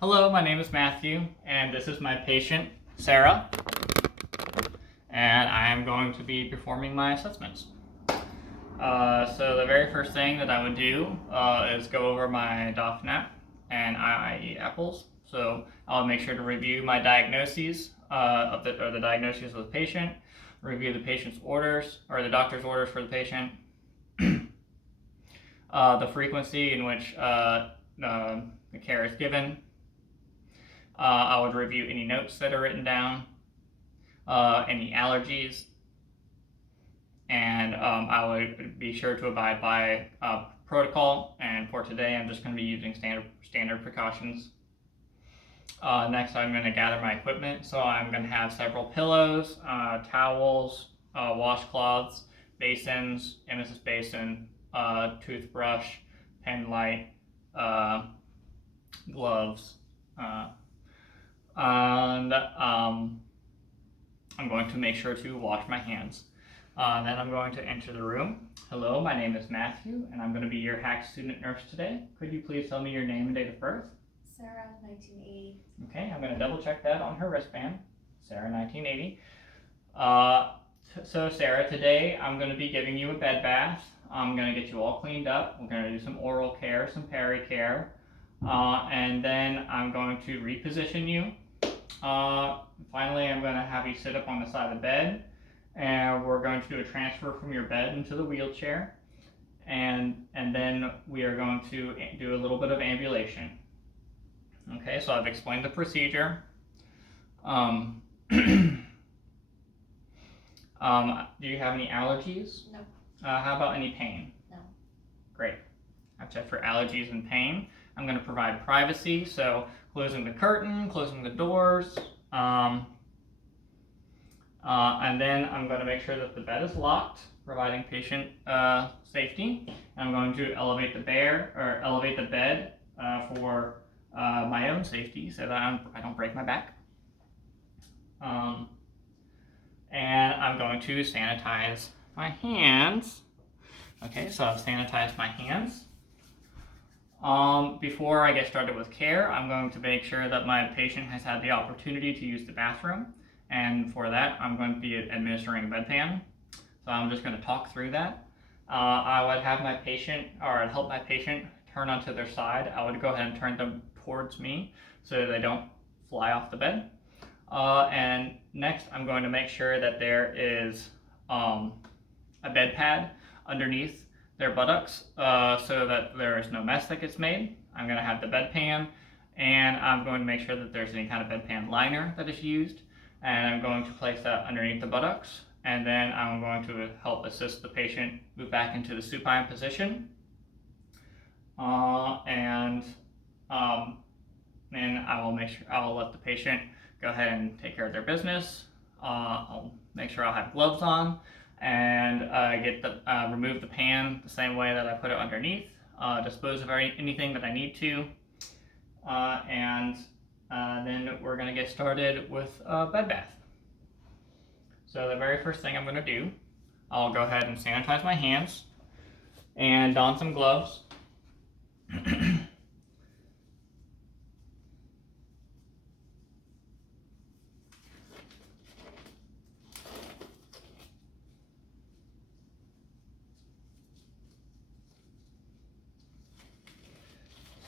Hello, my name is Matthew, and this is my patient, Sarah, and I am going to be performing my assessments. So the very first thing that I would do is go over my DOFNAP and IIE apples. So I'll make sure to review my diagnoses the diagnoses of the patient, review the patient's orders, or the doctor's orders for the patient, the frequency in which the care is given. I would review any notes that are written down, any allergies, and I would be sure to abide by protocol. And for today, I'm just going to be using standard precautions. Next, I'm going to gather my equipment. So I'm going to have several pillows, towels, washcloths, basins, Emesis basin, toothbrush, pen light, gloves, and I'm going to make sure to wash my hands. Then I'm going to enter the room. Hello, my name is Matthew, and I'm going to be your HAC student nurse today. Could you please tell me your name and date of birth? Sarah, 1980. Okay, I'm going to double check that on her wristband. Sarah, 1980. So Sarah, today I'm going to be giving you a bed bath. I'm going to get you all cleaned up. We're going to do some oral care, some peri care, and then I'm going to reposition you. Finally, I'm going to have you sit up on the side of the bed, and we're going to do a transfer from your bed into the wheelchair, and then we are going to do a little bit of ambulation. Okay, so I've explained the procedure. Do you have any allergies? No. How about any pain? No. Great. I've checked for allergies and pain. I'm going to provide privacy, so closing the curtain, closing the doors, and then I'm going to make sure that the bed is locked, providing patient safety. And I'm going to elevate the bed for my own safety, so that I don't break my back. And I'm going to sanitize my hands. Okay, so I've sanitized my hands. Before I get started with care, I'm going to make sure that my patient has had the opportunity to use the bathroom. And for that, I'm going to be administering a bedpan. So I'm just going to talk through that. I would have my patient, or I'd help my patient turn onto their side. I would go ahead and turn them towards me so they don't fly off the bed. And next, I'm going to make sure that there is a bed pad underneath their buttocks so that there is no mess that gets made. I'm going to have the bedpan, and I'm going to make sure that there's any kind of bedpan liner that is used, and I'm going to place that underneath the buttocks, and then I'm going to help assist the patient move back into the supine position. And I will let the patient go ahead and take care of their business. I'll make sure I'll have gloves on, and remove the pan the same way that I put it underneath, dispose of anything that I need to, and then we're going to get started with bed bath. So the very first thing I'm going to do, I'll go ahead and sanitize my hands and don some gloves.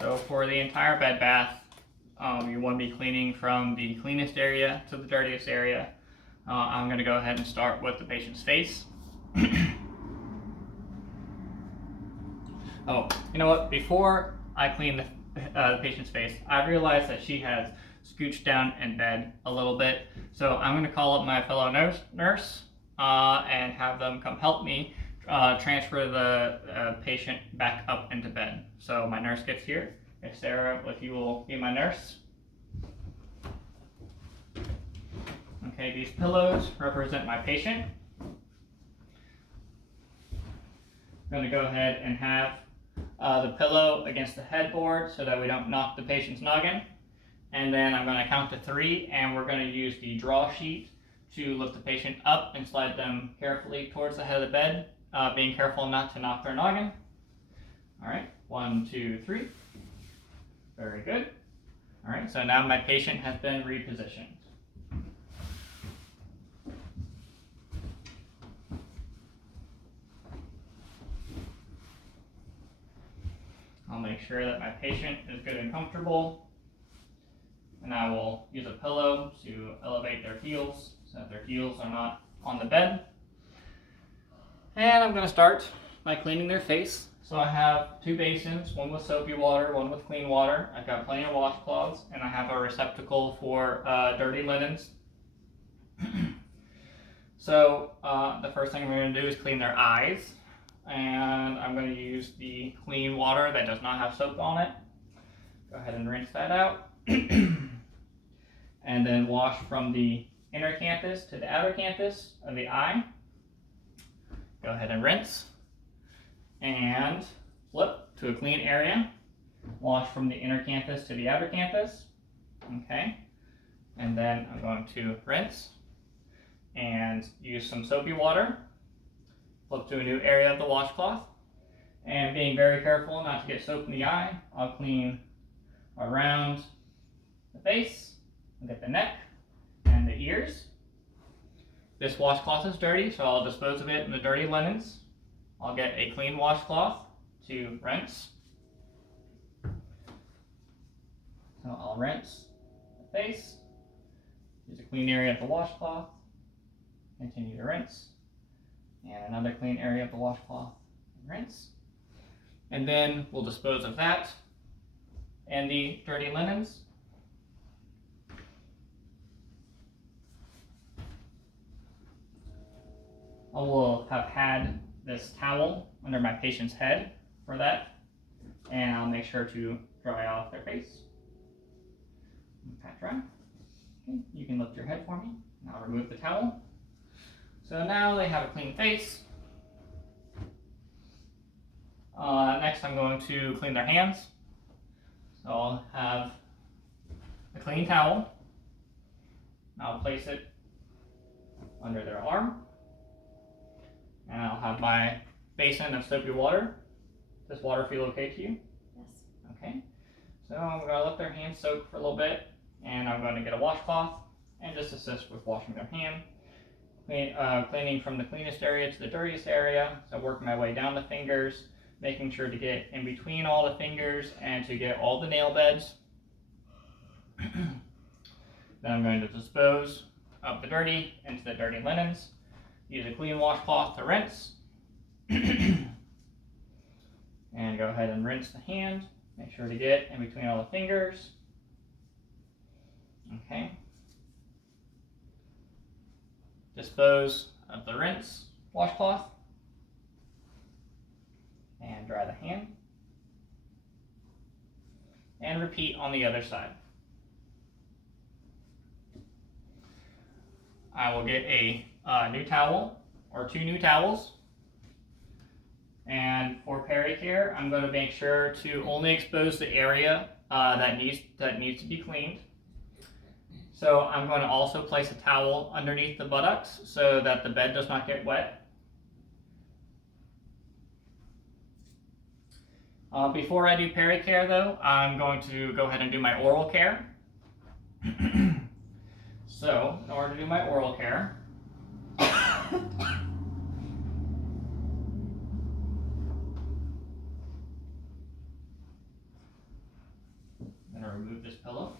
So for the entire bed bath, you want to be cleaning from the cleanest area to the dirtiest area. I'm going to go ahead and start with the patient's face. Oh, you know what? Before I clean the patient's face, I realized that she has scooched down in bed a little bit. So I'm going to call up my fellow nurse and have them come help me transfer the patient back up into bed. So my nurse gets here. If Sarah, if you will be my nurse. Okay, these pillows represent my patient. I'm going to go ahead and have the pillow against the headboard so that we don't knock the patient's noggin. And then I'm going to count to 3, and we're going to use the draw sheet to lift the patient up and slide them carefully towards the head of the bed, being careful not to knock their noggin. All right, 1, 2, 3. Very good. All right, so now my patient has been repositioned. I'll make sure that my patient is good and comfortable, and I will use a pillow to elevate their heels so that their heels are not on the bed. And I'm going to start by cleaning their face. So I have 2 basins, one with soapy water, one with clean water. I've got plenty of washcloths, and I have a receptacle for dirty linens. So the first thing we're going to do is clean their eyes. And I'm going to use the clean water that does not have soap on it. Go ahead and rinse that out. And then wash from the inner canthus to the outer canthus of the eye. Go ahead and rinse. And flip to a clean area. Wash from the inner canthus to the outer canthus. Okay. And then I'm going to rinse and use some soapy water. Flip to a new area of the washcloth. And being very careful not to get soap in the eye, I'll clean around the face, look at the neck, and the ears. This washcloth is dirty, so I'll dispose of it in the dirty linens. I'll get a clean washcloth to rinse. So I'll rinse the face, use a clean area of the washcloth, continue to rinse, and another clean area of the washcloth, and rinse. And then we'll dispose of that and the dirty linens. I will have had this towel under my patient's head for that, and I'll make sure to dry off their face. Pat dry. Okay, you can lift your head for me, and I'll remove the towel. So now they have a clean face. Next I'm going to clean their hands. So I'll have a clean towel. I'll place it under their arm. And I'll have my basin of soapy water. Does this water feel okay to you? Yes. Okay. So I'm going to let their hands soak for a little bit, and I'm going to get a washcloth and just assist with washing their hand. Cleaning from the cleanest area to the dirtiest area. So working my way down the fingers, making sure to get in between all the fingers and to get all the nail beds. Then I'm going to dispose of the dirty into the dirty linens. Use a clean washcloth to rinse. And go ahead and rinse the hand. Make sure to get in between all the fingers. Okay. Dispose of the rinse washcloth. And dry the hand. And repeat on the other side. I will get a new towel or 2 new towels. And for pericare, I'm going to make sure to only expose the area that needs to be cleaned. So I'm going to also place a towel underneath the buttocks so that the bed does not get wet. Before I do pericare though, I'm going to go ahead and do my oral care. So in order to do my oral care, I'm going to remove this pillow.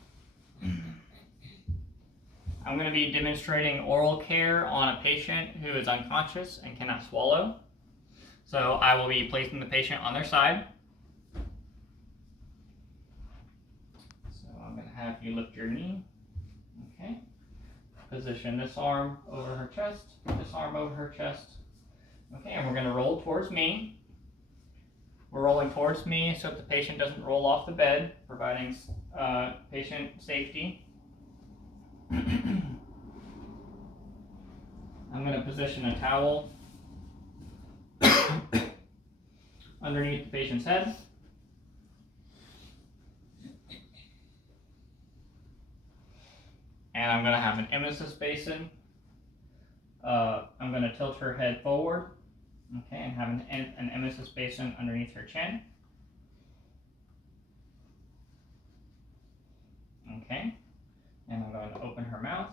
I'm going to be demonstrating oral care on a patient who is unconscious and cannot swallow. So I will be placing the patient on their side. So I'm going to have you lift your knee. Okay. Position this arm over her chest, this arm over her chest. Okay, and we're going to roll towards me. We're rolling towards me so that the patient doesn't roll off the bed, providing patient safety. I'm going to position a towel underneath the patient's head. And I'm going to have an emesis basin. I'm going to tilt her head forward. Okay, and have an emesis basin underneath her chin. going to open her mouth.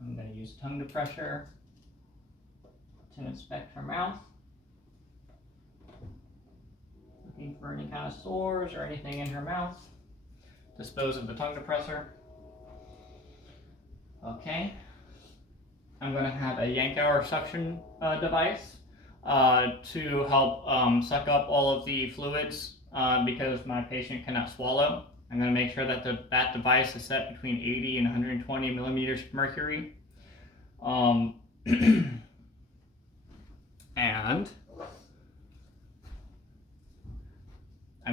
I'm going to use tongue depressor to inspect her mouth. Looking for any kind of sores or anything in her mouth. Dispose of the tongue depressor. Okay. I'm going to have a Yankauer suction device to help suck up all of the fluids because my patient cannot swallow. I'm going to make sure that that device is set between 80 and 120 millimeters of mercury. And I'm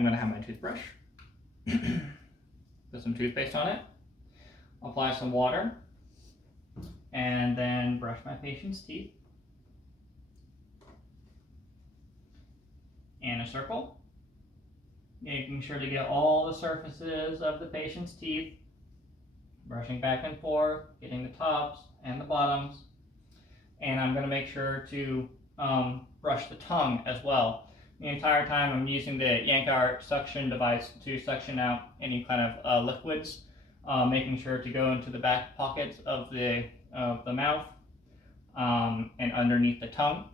going to have my toothbrush, put some toothpaste on it, apply some water, and then brush my patient's teeth in a circle, making sure to get all the surfaces of the patient's teeth, brushing back and forth, getting the tops and the bottoms, and I'm going to make sure to brush the tongue as well. The entire time I'm using the Yankauer suction device to suction out any kind of liquids, making sure to go into the back pockets of the mouth and underneath the tongue.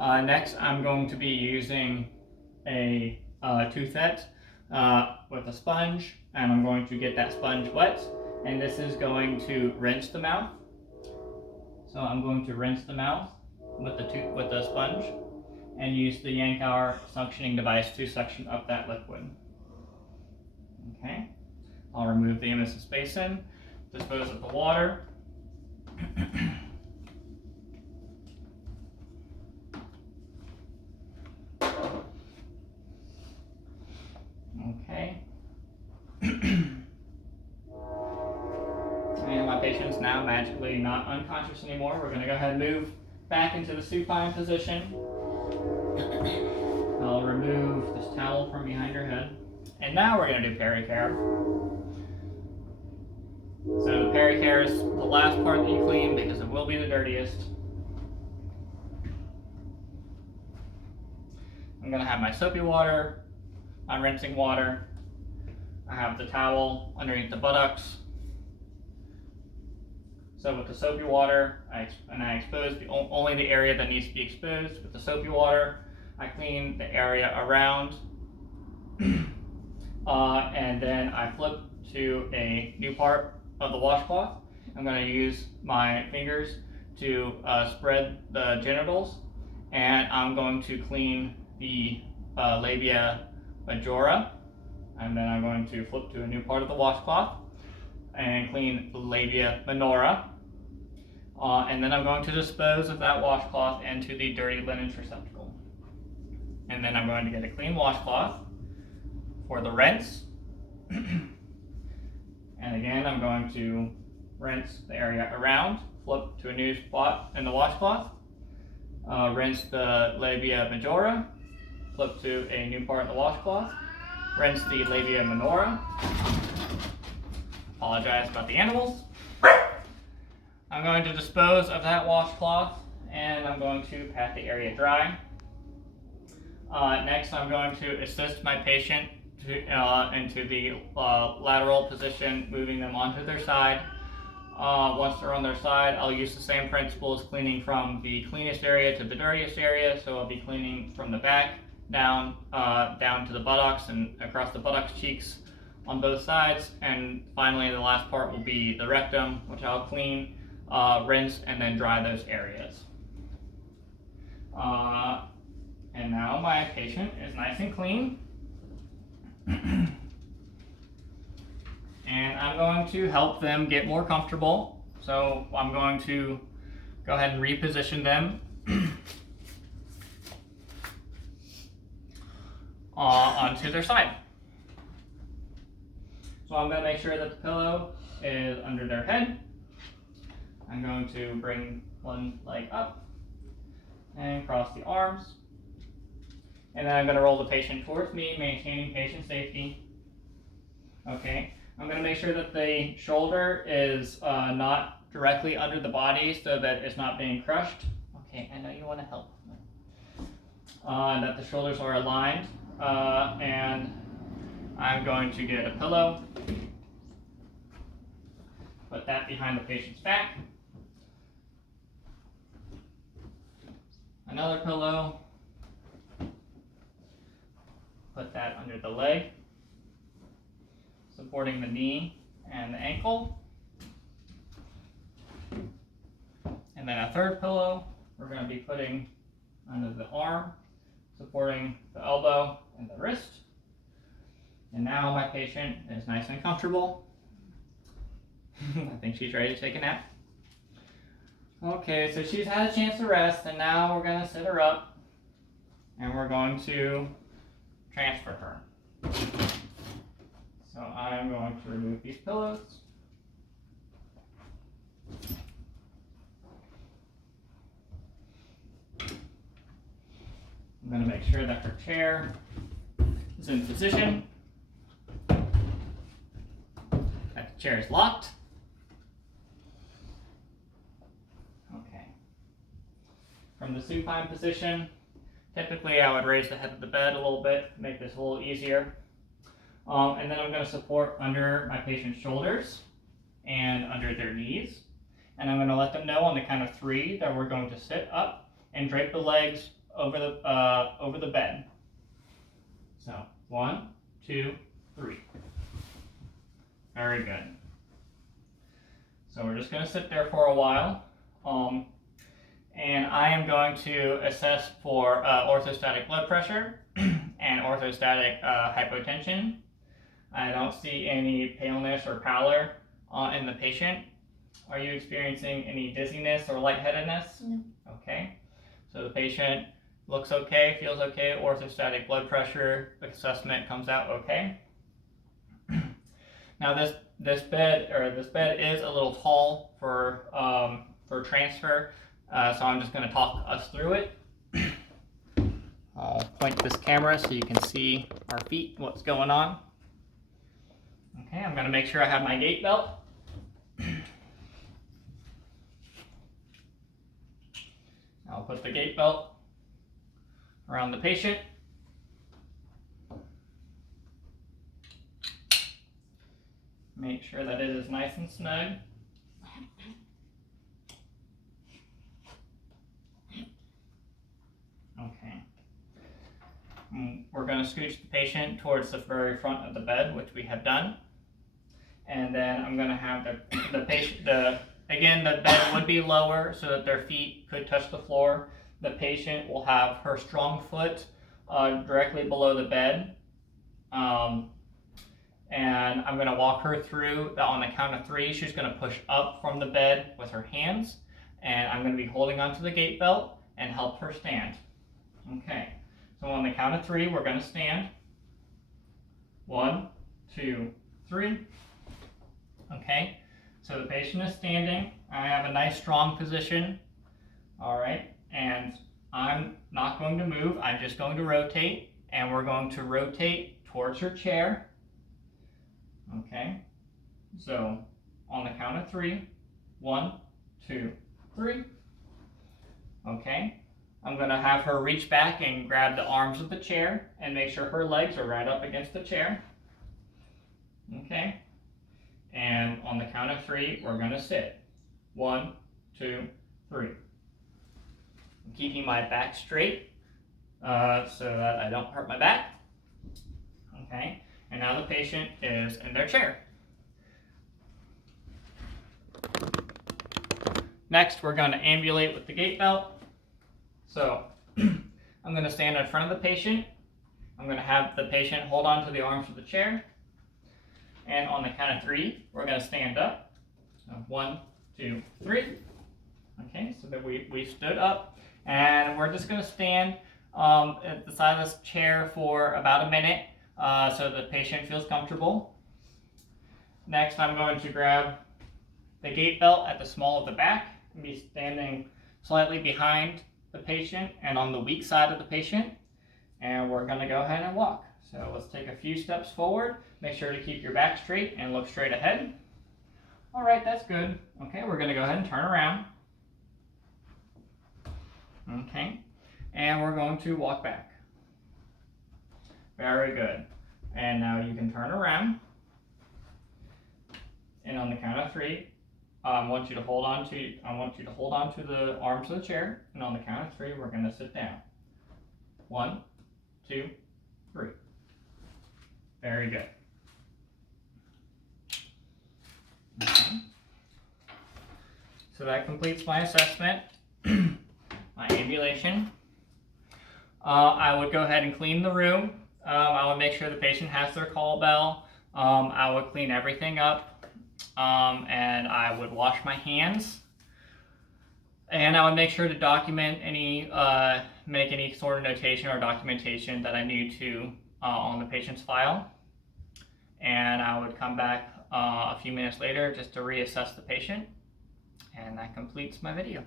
Next, I'm going to be using a toothette with a sponge, and I'm going to get that sponge wet, and this is going to rinse the mouth. So I'm going to rinse the mouth with the sponge and use the Yankauer suctioning device to suction up that liquid. Okay, I'll remove the emesis basin, dispose of the water. Okay. And my patient's now magically not unconscious anymore. We're going to go ahead and move back into the supine position. I'll remove this towel from behind her head. And now we're going to do pericare. So the pericare is the last part that you clean because it will be the dirtiest. I'm going to have my soapy water, my rinsing water. I have the towel underneath the buttocks. So with the soapy water, I expose only the area that needs to be exposed. With the soapy water, I clean the area around. And then I flip to a new part of the washcloth. I'm going to use my fingers to spread the genitals, and I'm going to clean the labia majora, and then I'm going to flip to a new part of the washcloth and clean the labia minora, and then I'm going to dispose of that washcloth into the dirty linen receptacle. And then I'm going to get a clean washcloth for the rinse. And again, I'm going to rinse the area around, flip to a new spot in the washcloth, rinse the labia majora, flip to a new part in the washcloth, rinse the labia minora. Apologize about the animals. I'm going to dispose of that washcloth, and I'm going to pat the area dry. Next, I'm going to assist my patient into the lateral position, moving them onto their side. Once they're on their side, I'll use the same principle as cleaning from the cleanest area to the dirtiest area. So I'll be cleaning from the back down to the buttocks and across the buttocks cheeks on both sides. And finally, the last part will be the rectum, which I'll clean, rinse, and then dry those areas. And now my patient is nice and clean. And I'm going to help them get more comfortable. So I'm going to go ahead and reposition them onto their side. So I'm going to make sure that the pillow is under their head. I'm going to bring one leg up and cross the arms. And then I'm going to roll the patient towards me, maintaining patient safety. Okay, I'm going to make sure that the shoulder is not directly under the body so that it's not being crushed. Okay, I know you want to help. and that the shoulders are aligned. And I'm going to get a pillow, put that behind the patient's back. Another pillow, put that under the leg, supporting the knee and the ankle. And then a third pillow we're going to be putting under the arm, supporting the elbow and the wrist. And now my patient is nice and comfortable. I think she's ready to take a nap. Okay, so she's had a chance to rest, and now we're going to sit her up and we're going to transfer her. So I'm going to remove these pillows. I'm going to make sure that her chair is in position, that the chair is locked. Okay. From the supine position, typically I would raise the head of the bed a little bit, make this a little easier. And then I'm going to support under my patient's shoulders and under their knees. And I'm going to let them know on the count of 3 that we're going to sit up and drape the legs over the bed. So 1, 2, 3. Very good. So we're just going to sit there for a while. And I am going to assess for orthostatic blood pressure and orthostatic hypotension. I don't see any paleness or pallor in the patient. Are you experiencing any dizziness or lightheadedness? No. Okay. So the patient looks okay, feels okay. Orthostatic blood pressure assessment comes out okay. Now this bed is a little tall for transfer, so I'm just going to talk us through it. I'll point this camera so you can see our feet, what's going on. Okay, I'm going to make sure I have my gait belt. I'll put the gait belt around the patient. Make sure that it is nice and snug. Okay. We're going to scooch the patient towards the very front of the bed, which we have done. And then I'm going to have the patient, again, the bed would be lower so that their feet could touch the floor. The patient will have her strong foot directly below the bed. And I'm going to walk her through that on the count of 3. She's going to push up from the bed with her hands. And I'm going to be holding onto the gait belt and help her stand. Okay. So on the count of 3, we're going to stand. 1, 2, 3. Okay. So the patient is standing. I have a nice strong position. All right. And I'm not going to move. I'm just going to rotate. And we're going to rotate towards her chair. Okay. So on the count of 3. 1, 2, 3. Okay. I'm going to have her reach back and grab the arms of the chair and make sure her legs are right up against the chair. Okay. And on the count of 3, we're going to sit. 1, 2, 3. I'm keeping my back straight so that I don't hurt my back. Okay. And now the patient is in their chair. Next, we're going to ambulate with the gait belt. So I'm going to stand in front of the patient. I'm going to have the patient hold on to the arms of the chair. And on the count of 3, we're going to stand up. So 1, 2, 3. Okay, so that we stood up. And we're just going to stand at the side of this chair for about a minute so the patient feels comfortable. Next, I'm going to grab the gait belt at the small of the back and be standing slightly behind the patient and on the weak side of the patient. And we're going to go ahead and walk. So let's take a few steps forward. Make sure to keep your back straight and look straight ahead. All right, that's good. Okay, we're going to go ahead and turn around. Okay, And we're going to walk back. Very good. And now you can turn around. And on the count of 3, I want you to hold on to the arms of the chair. And on the count of 3, we're going to sit down. 1, 2, 3. Very good. Okay. So that completes my assessment, my ambulation. I would go ahead and clean the room. I would make sure the patient has their call bell. I would clean everything up, and I would wash my hands. And I would make sure to document make any sort of notation or documentation that I need to on the patient's file. And I would come back a few minutes later just to reassess the patient. And that completes my video.